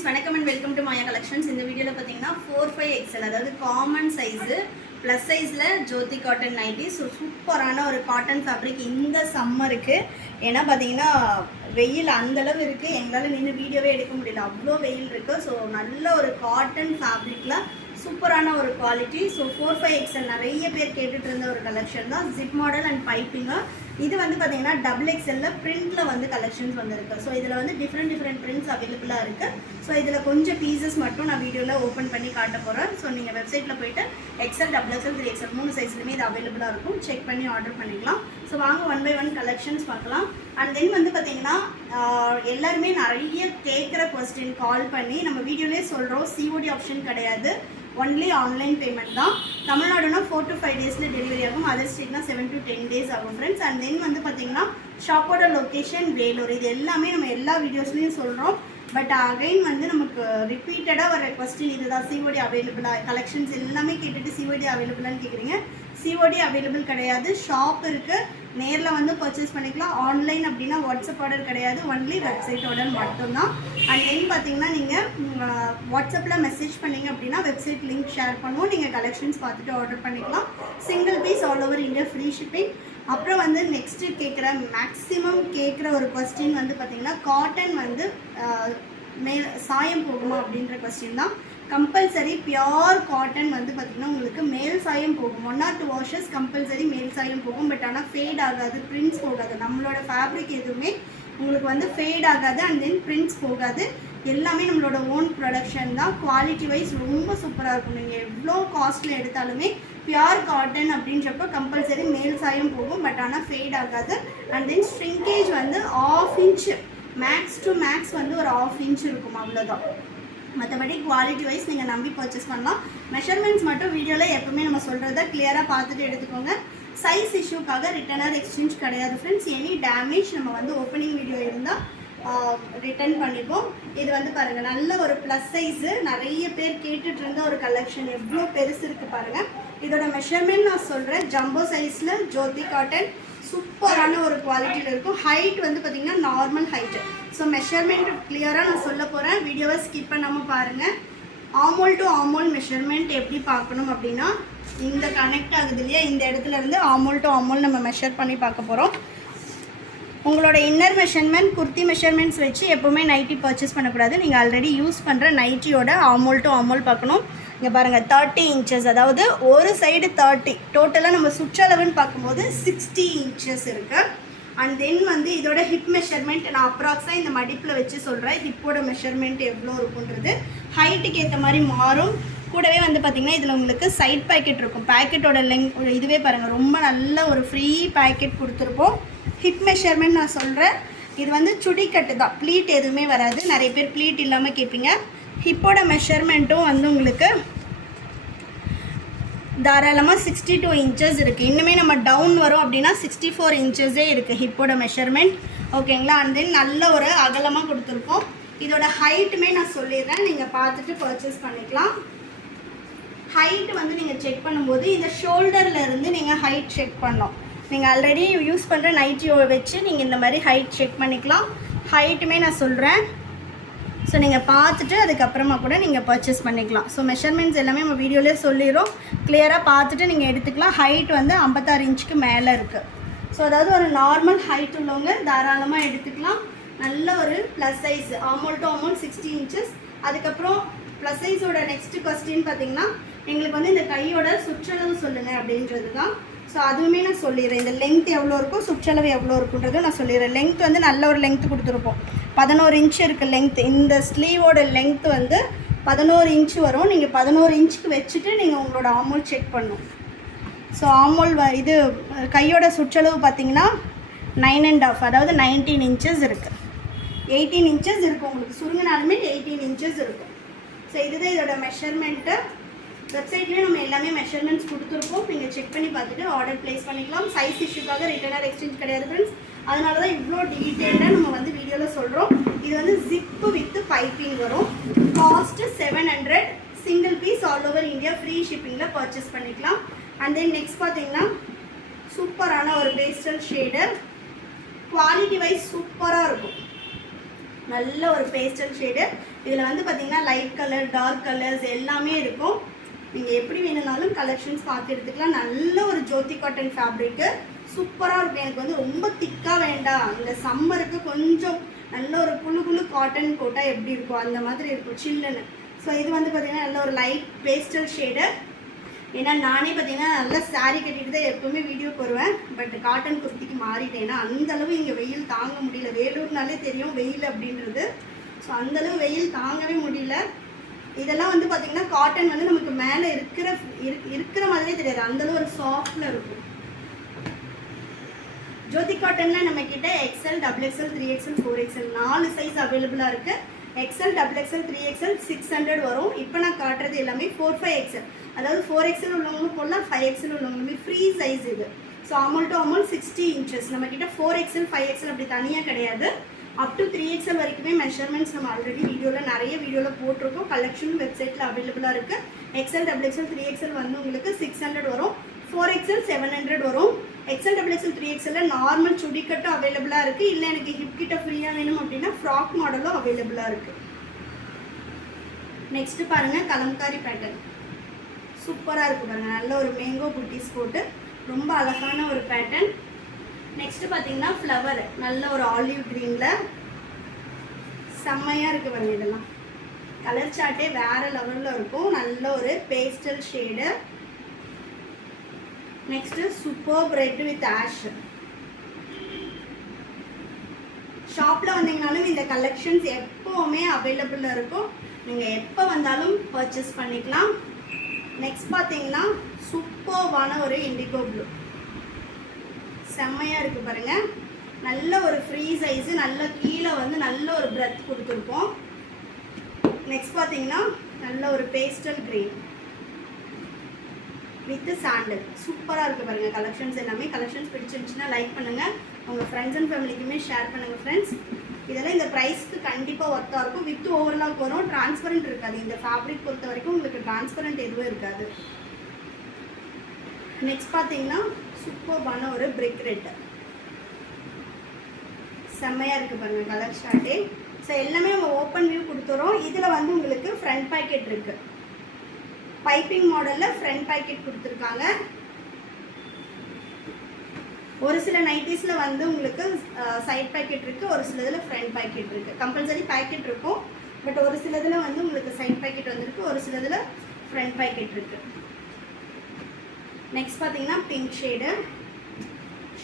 Friends வணக்கம் and welcome to Maya collections. இந்த வீடியோவில் பார்த்தீங்கன்னா 4-5XL அதாவது காமன் சைஸு ப்ளஸ் சைஸில் ஜோதி காட்டன் நைட்டி. ஸோ சூப்பரான ஒரு காட்டன் ஃபேப்ரிக் இந்த சம்மருக்கு. ஏன்னா பார்த்தீங்கன்னா வெயில் அந்தளவு இருக்குது, எங்களால் நின்று வீடியோவே எடுக்க முடியல, அவ்வளோ வெயில் இருக்குது. ஸோ நல்ல ஒரு காட்டன் ஃபேப்ரிக்கில் சூப்பரான ஒரு குவாலிட்டி. ஸோ 4-5XL நிறைய பேர் கேட்டுட்டு இருந்த ஒரு கலெக்ஷன் தான். ஜிப் மாடல் அண்ட் பைப்பிங்காக இது வந்து பார்த்தீங்கன்னா XXL பிரிண்டில் வந்து கலெக்ஷன்ஸ் வந்துருக்கு. ஸோ இதில் வந்து டிஃப்ரெண்ட் பிரிண்ட்ஸ் அவைலபிளாக இருக்குது. ஸோ இதில் கொஞ்சம் பீசஸ் மட்டும் நான் வீடியோவில் ஓப்பன் பண்ணி காட்ட போகிறேன். ஸோ நீங்கள் வெப்சைட்டில் போய்ட்டு XL, XXL, 3XL 3 சைஸ்லையுமே இது அவைலபிளாக இருக்கும். செக் பண்ணி ஆர்டர் பண்ணிக்கலாம். ஸோ வாங்க 1 by 1 கலெக்ஷன்ஸ் பார்க்கலாம். அண்ட் தென் வந்து பார்த்தீங்கன்னா எல்லாருமே நிறைய கேட்குற கொஸ்டின் கால் பண்ணி நம்ம வீடியோலேயே சொல்கிறோம், COD ஆப்ஷன் கிடையாது, ஒன்லி ஆன்லைன் பேமெண்ட் தான். தமிழ்நாடுனா 4 to 5 டேஸில் டெலிவரி ஆகும், அதர் ஸ்டேட்னா 7 to 10 டேஸ் ஆகும் ஃப்ரெண்ட்ஸ். அண்ட் தென் வந்து பார்த்தீங்கன்னா ஷாப்போட லொக்கேஷன் வேலூர். இது எல்லாமே நம்ம எல்லா வீடியோஸ்லையும் சொல்கிறோம். பட் அகைன் வந்து நமக்கு ரிப்பீட்டடாக வர கொஸ்டின் இதுதான், COD அவைலபிளாக, கலெக்ஷன்ஸ் எல்லாமே கேட்டுட்டு COD அவைலபிளான்னு கேட்குறீங்க. COD அவைலபிள் கிடையாது. ஷாப் இருக்குது, நேரில் வந்து பர்ச்சேஸ் பண்ணிக்கலாம். ஆன்லைன் அப்படின்னா வாட்ஸ்அப் ஆர்டர் கிடையாது, ஒன்லி வெப்சைட் ஆர்டர் மட்டும்தான். அண்ட் தென் பார்த்தீங்கன்னா நீங்கள் வாட்ஸ்அப்பில் மெசேஜ் பண்ணிங்க அப்படின்னா வெப்சைட் லிங்க் ஷேர் பண்ணுவோம், நீங்கள் கலெக்ஷன்ஸ் பார்த்துட்டு ஆர்டர் பண்ணிக்கலாம். Single piece all over India free shipping. அப்புறம் வந்து நெக்ஸ்ட்டு மேக்ஸிமம் கேட்குற ஒரு கொஸ்டின் வந்து பார்த்திங்கன்னா காட்டன் வந்து சாயம் போகுமா அப்படின்ற கொஸ்டின் தான். கம்பல்சரி பியோர் காட்டன் வந்து பார்த்திங்கன்னா உங்களுக்கு மேல் சாயம் போகும். 1 or 2 washes கம்பல்சரி மேல் சாயம் போகும். பட் ஆனால் ஃபேட் ஆகாது, பிரிண்ட்ஸ் போகாது. நம்மளோட ஃபேப்ரிக் எதுவுமே உங்களுக்கு வந்து ஃபேட் ஆகாது அண்ட் தென் பிரிண்ட்ஸ் போகாது. எல்லாமே நம்மளோட ஓன் ப்ரொடக்ஷன் தான். குவாலிட்டி வைஸ் ரொம்ப சூப்பராக இருக்கும். நீங்கள் எவ்வளோ காஸ்ட்டில் எடுத்தாலுமே பியோர் காட்டன் அப்படின்றப்ப கம்பல்சரி மேல் சாயம் போகும், பட் ஆனால் ஃபேட் ஆகாது. அண்ட் தென் ஸ்ட்ரிங்கேஜ் வந்து 1/2 inch, மேக்ஸ் டு மேக்ஸ் வந்து ஒரு 1/2 inch இருக்கும், அவ்வளோதான். மற்றபடி குவாலிட்டி வைஸ் நீங்கள் நம்பி பர்ச்சேஸ் பண்ணலாம். மெஷர்மெண்ட்ஸ் மட்டும் வீடியோவில் எப்போவுமே நம்ம சொல்கிறத கிளியராக பார்த்துட்டு எடுத்துக்கோங்க. சைஸ் இஷ்யூக்காக ரிட்டன் ஆர் எக்ஸ்சேஞ்ச் கிடையாது ஃப்ரெண்ட்ஸ். எனி டேமேஜ் நம்ம வந்து ஓப்பனிங் வீடியோ இருந்தால் ரிட்டன் பண்ணிப்போம். இது வந்து பாருங்கள், நல்ல ஒரு ப்ளஸ் சைஸு, நிறைய பேர் கேட்டுட்டு இருந்த ஒரு கலெக்ஷன். எவ்வளோ பெருசு இருக்குது பாருங்கள். இதோட மெஷர்மெண்ட் நான் சொல்கிறேன். ஜம்போ சைஸில் ஜோதி காட்டன் சூப்பரான ஒரு குவாலிட்டியில் இருக்கும். ஹைட் வந்து பார்த்திங்கன்னா நார்மல் ஹைட்டு. ஸோ மெஷர்மெண்ட் கிளியராக நான் சொல்ல போகிறேன், வீடியோவை ஸ்கிப் பண்ணாமல் பாருங்கள். ஆமோல் டு ஆமோல் மெஷர்மெண்ட் எப்படி பார்க்கணும் அப்படின்னா, இந்த கனெக்ட் ஆகுது இல்லையா, இந்த இடத்துல இருந்து ஆமோல் டு ஆமோல் நம்ம மெஷர் பண்ணி பார்க்க போகிறோம். உங்களோட இன்னர் மெஷர்மெண்ட், குர்த்தி மெஷர்மெண்ட்ஸ் வச்சு எப்போவுமே நைட்டி பர்ச்சேஸ் பண்ணக்கூடாது. நீங்கள் ஆல்ரெடி யூஸ் பண்ணுற நைட்டியோட ஆமோல் டு ஆமோல் பார்க்கணும். இங்கே பாருங்கள், 30 inches, அதாவது ஒரு சைடு 30, டோட்டலாக நம்ம சுற்றளவுன்னு பார்க்கும்போது 60 inches இருக்குது. அண்ட் தென் வந்து இதோட ஹிப் மெஷர்மெண்ட் நான் அப்ராக்ஸாக இந்த மடிப்பில் வச்சு சொல்கிறேன். ஹிப்போட மெஷர்மெண்ட் எவ்வளோ இருக்குன்றது ஹைட்டுக்கு ஏற்ற மாதிரி மாறும். கூடவே வந்து பார்த்திங்கன்னா இதில் உங்களுக்கு சைட் பேக்கெட் இருக்கும். பேக்கெட்டோட இதுவே பாருங்கள், ரொம்ப நல்ல ஒரு ஃப்ரீ பேக்கெட் கொடுத்துருப்போம். ஹிப் மெஷர்மெண்ட் நான் சொல்கிறேன். இது வந்து சுடிக்கட்டு தான், ப்ளீட் எதுவுமே வராது. நிறைய பேர் ப்ளீட் இல்லாமல் கேட்பீங்க. ஹிப்போட மெஷர்மெண்ட்டும் வந்து உங்களுக்கு தாராளமாக 62 inches இருக்குது. இன்னுமே நம்ம டவுன் வரும் அப்படின்னா 64 inches இருக்குது ஹிப்போட மெஷர்மெண்ட். ஓகேங்களா. அண்ட் தென் நல்ல ஒரு அகலமாக கொடுத்துருக்கோம். இதோட ஹைட்டுமே நான் சொல்லிடுறேன், நீங்கள் பார்த்துட்டு பர்ச்சேஸ் பண்ணிக்கலாம். ஹைட்டு வந்து நீங்கள் செக் பண்ணும்போது இந்த ஷோல்டரில் இருந்து நீங்கள் ஹைட் செக் பண்ணோம். நீங்கள் ஆல்ரெடி யூஸ் பண்ணுற நைட்டியை வச்சு நீங்கள் இந்த மாதிரி ஹைட் செக் பண்ணிக்கலாம். ஹைட்டுமே நான் சொல்கிறேன். ஸோ நீங்கள் பார்த்துட்டு அதுக்கப்புறமா கூட நீங்கள் பர்ச்சேஸ் பண்ணிக்கலாம். ஸோ மெஷர்மெண்ட்ஸ் எல்லாமே நம்ம வீடியோலேயே சொல்லிடுறோம், கிளியராக பார்த்துட்டு நீங்கள் எடுத்துக்கலாம். ஹைட் வந்து 56 inchக்கு மேலே இருக்குது. ஸோ அதாவது ஒரு நார்மல் ஹைட் உள்ளவங்க தாராளமாக எடுத்துக்கலாம். நல்ல ஒரு ப்ளஸ் சைஸ், ஆமோல் டு ஆமோல் 60 inches. அதுக்கப்புறம் ப்ளஸ் சைஸோட நெக்ஸ்ட்டு கொஸ்டின் பார்த்திங்கன்னா, எங்களுக்கு வந்து இந்த கையோட சுற்றளவு சொல்லுங்கள் அப்படின்றது தான். ஸோ அதுவுமே நான் சொல்லிடுறேன். இந்த லென்த் எவ்வளோ இருக்கும், சுற்றளவு எவ்வளோ இருக்குன்றதும் நான் சொல்லிடுறேன். லென்த் வந்து நல்ல ஒரு லென்த் கொடுத்துருப்போம். 11 inch இருக்குது லென்த். இந்த ஸ்லீவோட லென்த் வந்து 11 inch வரும். நீங்கள் 11 inchக்கு வச்சுட்டு நீங்கள் உங்களோட ஆமோல் செக் பண்ணணும். ஸோ ஆமோல் இது கையோட சுற்றளவு பார்த்திங்கன்னா 9.5, அதாவது 19 inches இருக்குது. 18 inches இருக்குது உங்களுக்கு, சுருங்கினாலுமே 18 inches இருக்கும். ஸோ இதுதான் இதோட மெஷர்மெண்ட்டு. வெப்சைட்லேயும் நம்ம எல்லாமே மெஷர்மெண்ட்ஸ் கொடுத்துருப்போம். நீங்கள் செக் பண்ணி பார்த்துட்டு ஆர்டர் ப்ளேஸ் பண்ணிக்கலாம். சைஸ் இஷ்யூக்காக ரிட்டன் ஆர் எக்ஸ்சேஞ்ச் கிடையாது ஃப்ரெண்ட்ஸ். அதனால தான் இவ்வளோ டீட்டெயிலாக நம்ம வந்து வீடியோவில் சொல்கிறோம். இது வந்து ஜிப்பு வித் பைப்பிங் வரும். Cost 700, single piece all over India free ஷிப்பிங்கில் பர்ச்சேஸ் பண்ணிக்கலாம். அண்ட் தென் நெக்ஸ்ட் பார்த்தீங்கன்னா சூப்பரான ஒரு பேஸ்டல் ஷேடர், குவாலிட்டி வைஸ் சூப்பராக இருக்கும். நல்ல ஒரு பேஸ்டல் ஷேடு. இதில் வந்து பார்த்தீங்கன்னா லைட் கலர், டார்க் கலர்ஸ் எல்லாமே இருக்கும். நீங்கள் எப்படி வேணும்னாலும் கலெக்ஷன்ஸ் பார்த்து எடுத்துக்கலாம். நல்ல ஒரு ஜோதி காட்டன் ஃபேப்ரிக்கு சூப்பராக இருக்கும். எனக்கு வந்து ரொம்ப திக்காக வேண்டாம், இந்த சம்மருக்கு கொஞ்சம் நல்ல ஒரு குழு காட்டன் போட்டால் எப்படி இருக்கும் அந்த மாதிரி இருக்கும் சில்லுன்னு. ஸோ இது வந்து பார்த்திங்கன்னா நல்ல ஒரு லைட் பேஸ்டல் ஷேடு. ஏன்னா நானே பார்த்தீங்கன்னா நல்லா சாரீ கட்டிட்டு தான் எப்போவுமே வீடியோ போடுவேன். பட் காட்டன் குர்த்திக்கு மாறிட்டேன். ஏன்னா அந்தளவு இங்கே வெயில் தாங்க முடியல. வேலூர்னாலே தெரியும் வெயில் அப்படின்றது. ஸோ அந்தளவு வெயில் தாங்கவே முடியல. இதெல்லாம் வந்து பார்த்திங்கன்னா காட்டன் வந்து நமக்கு மேலே இருக்கிற மாதிரியே தெரியாது, அந்தளவு ஒரு சாஃப்டில் இருக்கும். ஜோதி காட்டனில் நம்மக்கிட்ட XL, XXL, 3XL, 4XL 4 size அவைலபிளாக இருக்குது. XL, XXL, 3XL 600 வரும். இப்போ நான் காட்டுறது எல்லாமே 4, 5XL. அதாவது 4XL உள்ளவங்களும் போடலாம், 5XL உள்ளவங்களுமே ஃப்ரீ சைஸ் இது. So armhole to armhole 60 inches. நம்மக்கிட்ட 4XL, 5XL அப்படி தனியாக கிடையாது. அப் டு 3XL வரைக்குமே மெஷர்மெண்ட்ஸ் நம்ம ஆல்ரெடி நிறைய வீடியோவில் போட்டிருக்கோம். கலெக்ஷன் வெப்சைட்டில் அவைலபிளாக இருக்குது. XL, XXL, 3XL வந்து உங்களுக்கு 600 வரும். 4XL 700 வரும். XL, XXL, 3XL நார்மல் சுடிக்கட்டும் அவைலபிளாக இருக்குது. இல்லை எனக்கு ஹிப் கிட்ட ஃப்ரீயாக வேணும் அப்படின்னா ஃப்ராக் மாடலும் அவைலபிளாக இருக்குது. நெக்ஸ்ட்டு பாருங்கள், கலம்காரி பேட்டர்ன் சூப்பராக இருக்குது பாருங்கள். நல்ல ஒரு மேங்கோ புட்டிஸ் போட்டு ரொம்ப அழகான ஒரு பேட்டர்ன். நெக்ஸ்ட்டு பார்த்தீங்கன்னா ஃப்ளவர் நல்ல ஒரு ஆலிவ் க்ரீனில் செம்மையாக இருக்குது பாருங்கள். இதெல்லாம் கலர் சார்ட்டே வேறு லெவலில் இருக்கும். நல்ல ஒரு pastel shade. Next super red with ash. ஷாப்பில் வந்தீங்கனாலும் இந்த கலெக்ஷன்ஸ் எப்போவுமே அவைலபிளாக இருக்கும். நீங்கள் எப்போ வந்தாலும் பர்ச்சேஸ் பண்ணிக்கலாம். நெக்ஸ்ட் பார்த்தீங்கன்னா சூப்பர்வான ஒரு இண்டிகோ ப்ளூ செம்மையாக இருக்குது பாருங்கள். நல்ல ஒரு ஃப்ரீ சைஸு, நல்ல கீழே வந்து நல்ல ஒரு பிரெத் கொடுத்துருப்போம். நெக்ஸ்ட் பார்த்தீங்கன்னா நல்ல ஒரு பேஸ்டல் க்ரீன் வித் சாண்டல் சூப்பராக இருக்குது பாருங்கள். கலெக்ஷன்ஸ் எல்லாமே கலெக்ஷன்ஸ் பிடிச்சிருந்துச்சுன்னா லைக் பண்ணுங்கள், உங்கள் ஃப்ரெண்ட்ஸ் அண்ட் ஃபேமிலிக்குமே ஷேர் பண்ணுங்கள் ஃப்ரெண்ட்ஸ். இதெல்லாம் இந்த ப்ரைஸ்க்கு கண்டிப்பாக ஒர்த்தாக இருக்கும். வித் ஓவர்லாக் வரும், டிரான்ஸ்பரண்ட் இருக்காது. இந்த ஃபேப்ரிக் பொறுத்த வரைக்கும் உங்களுக்கு டிரான்ஸ்பரண்ட் எதுவும் இருக்காது. நெக்ஸ்ட் பார்த்தீங்கன்னா சூப்பர்பான ஒரு பிரிக் ரெட் செம்மையாக இருக்குது பாருங்கள் கலர் ஷார்ட்டே. ஸோ எல்லாமே நம்ம ஓப்பன் வியூ கொடுத்துறோம். இதில் வந்து உங்களுக்கு ஃப்ரண்ட் பாக்கெட் இருக்குது. பைப்பிங் மாடலில் ஃப்ரண்ட் பாக்கெட் கொடுத்துருக்காங்க. ஒரு சில நைட்டிஸில் வந்து உங்களுக்கு சைட் பாக்கெட் இருக்குது, ஒரு சில இதில் ஃப்ரண்ட் பாக்கெட் இருக்குது. கம்பல்சரி பாக்கெட் இருக்கும், பட் ஒரு சில இதில் வந்து உங்களுக்கு சைட் பாக்கெட் வந்துருக்கு, ஒரு சில இதில் ஃப்ரண்ட் பாக்கெட் இருக்குது. நெக்ஸ்ட் பார்த்தீங்கன்னா பிங்க் ஷேடு.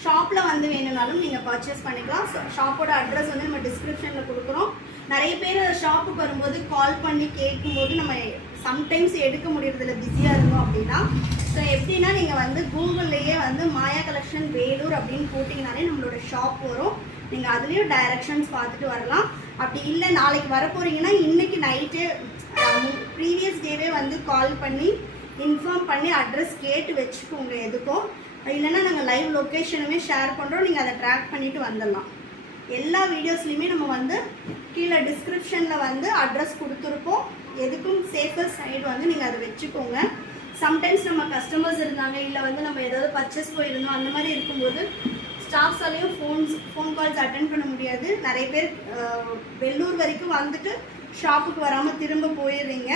ஷாப்பில் வந்து வேணும்னாலும் நீங்கள் பர்ச்சேஸ் பண்ணிக்கலாம். ஷாப்போட அட்ரஸ் வந்து நம்ம டிஸ்கிரிப்ஷனில் கொடுக்குறோம். நிறைய பேர் ஷாப்புக்கு வரும்போது கால் பண்ணி கேட்கும்போது நம்ம சம்டைம்ஸ் எடுக்க முடியறதில்ல, பிஸியாக இருந்தோம் அப்படின்னா. ஸோ எப்படின்னா நீங்கள் வந்து கூகுள்லேயே வந்து மாயா கலெக்ஷன் வேலூர் அப்படின்னு போட்டிங்கனாலே நம்மளோட ஷாப் வரும். நீங்கள் அதுலேயும் டைரக்ஷன்ஸ் பார்த்துட்டு வரலாம். அப்படி இல்லை நாளைக்கு வர போகிறீங்கன்னா இன்றைக்கி நைட்டு ப்ரீவியஸ் டேவே வந்து கால் பண்ணி இன்ஃபார்ம் பண்ணி அட்ரஸ் கேட்டு வச்சுக்கோங்க எதுக்கும். இல்லைன்னா நாங்கள் லைவ் லொக்கேஷனுமே ஷேர் பண்ணுறோம், நீங்கள் அதை ட்ராக் பண்ணிவிட்டு வந்துடலாம். எல்லா வீடியோஸ்லையுமே நம்ம வந்து கீழே டிஸ்கிரிப்ஷனில் வந்து அட்ரஸ் கொடுத்துருப்போம். எதுக்கும் சேஃபர் சைடு வந்து நீங்கள் அதை வச்சுக்கோங்க. சம்டைம்ஸ் நம்ம கஸ்டமர்ஸ் இருந்தாங்க, இல்லை வந்து நம்ம ஏதாவது பர்ச்சேஸ் போயிருந்தோம், அந்த மாதிரி இருக்கும்போது ஸ்டாஃப்ஸாலேயும் ஃபோன் கால்ஸ் அட்டென்ட் பண்ண முடியாது. நிறைய பேர் வெள்ளூர் வரைக்கும் வந்துட்டு ஷாப்புக்கு வராமல் திரும்ப போயிடுறீங்க.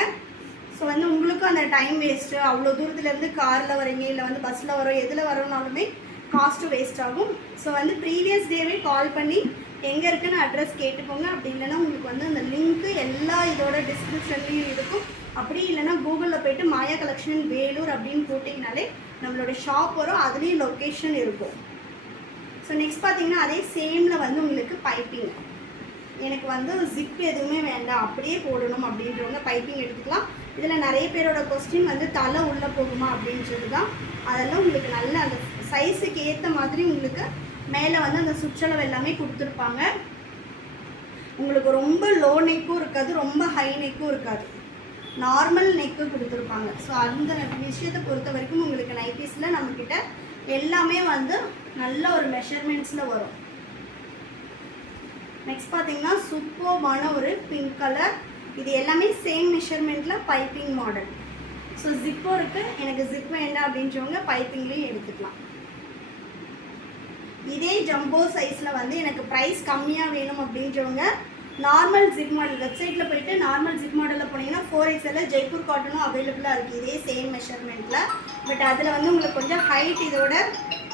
ஸோ வந்து உங்களுக்கும் அந்த டைம் வேஸ்ட்டு. அவ்வளோ தூரத்துலேருந்து காரில் வரீங்க, இல்லை வந்து பஸ்ஸில் வரோம், எதில் வரோம்னாலுமே காஸ்ட்டு வேஸ்ட் ஆகும். ஸோ வந்து ப்ரீவியஸ் டேவே கால் பண்ணி எங்கே இருக்குன்னு அட்ரஸ் கேட்டுக்கோங்க. அப்படி இல்லைன்னா உங்களுக்கு வந்து அந்த லிங்க்கு எல்லா இதோட டிஸ்கிரிப்ஷன்லேயும் இருக்கும். அப்படி இல்லைன்னா கூகுளில் போய்ட்டு மாயா கலெக்ஷன் வேலூர் அப்படின்னு போட்டிங்கனாலே நம்மளோட ஷாப் வரும், அதுலேயும் லொக்கேஷன் இருக்கும். ஸோ நெக்ஸ்ட் பார்த்தீங்கன்னா அதே சேமில் வந்து உங்களுக்கு பைப்பிங். எனக்கு வந்து ஜிப் எதுவுமே வேண்டாம், அப்படியே போடணும் அப்படின்றவங்க பைப்பிங் எடுத்துக்கலாம். இதில் நிறைய பேரோட கொஸ்டின் வந்து தலை உள்ளே போகுமா அப்படின்றது தான். அதெல்லாம் உங்களுக்கு நல்ல அந்த சைஸுக்கு ஏற்ற மாதிரி உங்களுக்கு மேலே வந்து அந்த சுற்றளவு எல்லாமே கொடுத்துருப்பாங்க. உங்களுக்கு ரொம்ப லோ நெக்கும் இருக்காது, ரொம்ப ஹை நெக்கும் இருக்காது, நார்மல் நெக்கு கொடுத்துருப்பாங்க. ஸோ அந்த விஷயத்தை பொறுத்த வரைக்கும் உங்களுக்கு நைட்டிஸில் நம்மக்கிட்ட எல்லாமே வந்து நல்ல ஒரு மெஷர்மெண்ட்ஸில் வரும். நெக்ஸ்ட் பார்த்தீங்கன்னா சூப்பர்பான ஒரு பிங்க் கலர். இது எல்லாமே சேம் மெஷர்மெண்ட்டில் பைப்பிங் மாடல். ஸோ ஜிப்பும் இருக்குது. எனக்கு ஜிப் வேண்டாம் அப்படின்றவங்க பைப்பிங்லேயும் எடுத்துக்கலாம். இதே ஜம்போ சைஸில் வந்து எனக்கு ப்ரைஸ் கம்மியாக வேணும் அப்படின்றவங்க நார்மல் ஜிப் மாடல் வெப்சைட்டில் போயிட்டு நார்மல் ஜிப் மாடலில் போனீங்கன்னா 4XL ஜெய்ப்பூர் காட்டனும் அவைலபிளாக இருக்குது இதே சேம் மெஷர்மெண்ட்டில். பட் அதில் வந்து உங்களுக்கு கொஞ்சம் ஹைட் இதோட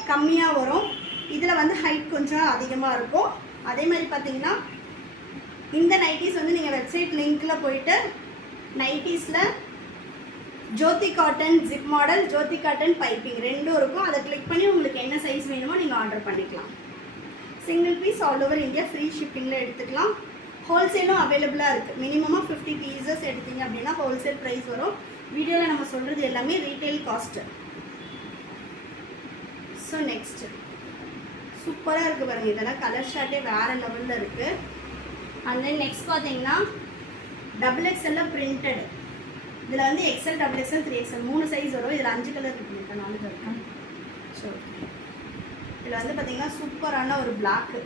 கம்மியாக வரும், இதில் வந்து ஹைட் கொஞ்சம் அதிகமாக இருக்கும். அதே மாதிரி பார்த்தீங்கன்னா இந்த நைட்டிஸ் வந்து நீங்கள் வெப்சைட் லிங்க்கில் போயிட்டு நைட்டிஸில் ஜோதி காட்டன் ஜிப் மாடல், ஜோதி காட்டன் பைப்பிங் ரெண்டும் இருக்கும். அதை கிளிக் பண்ணி உங்களுக்கு என்ன சைஸ் வேணுமோ நீங்கள் ஆர்டர் பண்ணிக்கலாம். Single piece all over India free ஷிப்பிங்கில் எடுத்துக்கலாம். ஹோல்சேலும் அவைலபிளாக இருக்குது. மினிமமாக 50 பீசஸ் எடுத்தீங்க அப்படின்னா ஹோல்சேல் ப்ரைஸ் வரும். வீடியோவில் நம்ம சொல்கிறது எல்லாமே ரீட்டைல் காஸ்ட்டு. ஸோ நெக்ஸ்ட்டு சூப்பராக இருக்குது பாருங்கள், இதெல்லாம் கலர் ஷார்ட்டே வேறு லெவலில் இருக்குது. அண்ட் தென் நெக்ஸ்ட் பார்த்தீங்கன்னா XXL பிரிண்டட். இதில் வந்து XL, XXL, 3XL 3 சைஸ் வரும். இதில் 5 கலர் இருக்குது, 4 இருக்கும். ஸோ இதில் வந்து பார்த்தீங்கன்னா சூப்பரான ஒரு பிளாக்கு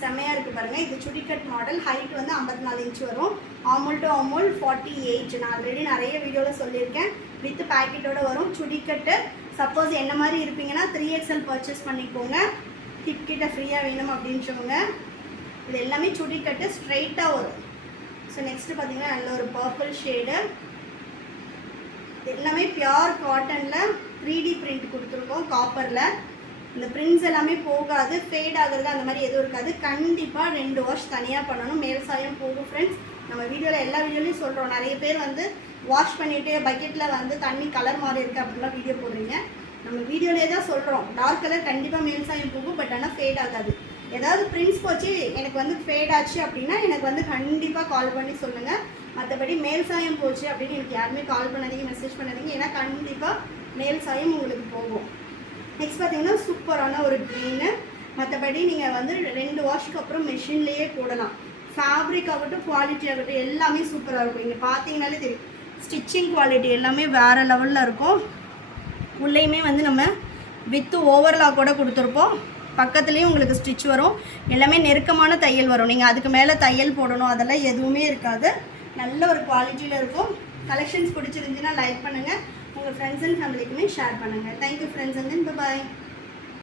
செம்மையாக இருக்குது பாருங்கள். இது சுடிக்கட் மாடல். ஹைட் வந்து 54 இன்ச் வரும். Hamul to Hamul 48. நான் ஆல்ரெடி நிறைய வீடியோவில் சொல்லியிருக்கேன். வித் பேக்கெட்டோடு வரும். சுடிக்கட்டு. சப்போஸ் என்ன மாதிரி இருப்பீங்கன்னா 3XL பர்ச்சேஸ் பண்ணிக்கோங்க. ஹிப் கிட்ட ஃப்ரீயாக வேணும் அப்படின்றவங்க. இது எல்லாமே சுடிக்கட்டு ஸ்ட்ரைட்டாக வரும். ஸோ நெக்ஸ்ட்டு பார்த்தீங்கன்னா நல்ல ஒரு பர்பிள் ஷேடு. எல்லாமே பியோர் காட்டனில் 3D பிரிண்ட் கொடுத்துருக்கோம் காப்பரில். இந்த பிரிண்ட்ஸ் எல்லாமே போகாது, ஃபேட் ஆகுறது அந்த மாதிரி எதுவும் இருக்காது. கண்டிப்பாக 2 வாஷ் தனியாக பண்ணணும், மேல் சாயம் போகும் ஃப்ரெண்ட்ஸ். நம்ம வீடியோவில் எல்லா வீடியோலையும் சொல்கிறோம். நிறைய பேர் வந்து வாஷ் பண்ணிவிட்டு பக்கெட்டில் வந்து தண்ணி கலர் மாறி இருக்குது அப்படிலாம் வீடியோ போடுறீங்க. நம்ம வீடியோவிலே தான் சொல்கிறோம், டார்க் கலர் கண்டிப்பாக மேல் சாயம் போகும், பட் ஆனால் ஃபேட் ஆகாது. ஏதாவது பிரிண்ட்ஸ் போச்சு எனக்கு வந்து ஃபேட் ஆச்சு அப்படின்னா எனக்கு வந்து கண்டிப்பாக கால் பண்ணி சொல்லுங்கள். மற்றபடி மேல் சாயம் போச்சு அப்படின்னு எனக்கு யாருமே கால் பண்ணாதீங்க, மெசேஜ் பண்ணாதீங்க. ஏன்னா கண்டிப்பாக மேல் சாயம் உங்களுக்கு போகும். நெக்ஸ்ட் பார்த்தீங்கன்னா சூப்பரான ஒரு க்ரீனு. மற்றபடி நீங்கள் வந்து 2 வாஷ்க்கு அப்புறம் மெஷின்லேயே போடலாம். ஃபேப்ரிக் ஆகட்டும், குவாலிட்டி ஆகட்டும் எல்லாமே சூப்பராக இருக்கும். இங்கே பார்த்தீங்கனாலே தெரியும், ஸ்டிச்சிங் குவாலிட்டி எல்லாமே வேறு லெவலில் இருக்கும். உள்ளேயுமே வந்து நம்ம வித்து ஓவர்லாக் கூட கொடுத்துருப்போம். பக்கத்துலேயும் உங்களுக்கு ஸ்டிச் வரும். எல்லாமே நெருக்கமான தையல் வரும். நீங்கள் அதுக்கு மேலே தையல் போடணும் அதெல்லாம் எதுவுமே இருக்காது. நல்ல ஒரு குவாலிட்டியில் இருக்கும். கலெக்ஷன்ஸ் பிடிச்சிருந்துச்சுன்னா லைக் பண்ணுங்கள், உங்கள் ஃப்ரெண்ட்ஸ் அண்ட் ஃபேமிலிக்குமே ஷேர் பண்ணுங்கள். Thank you friends, and then bye.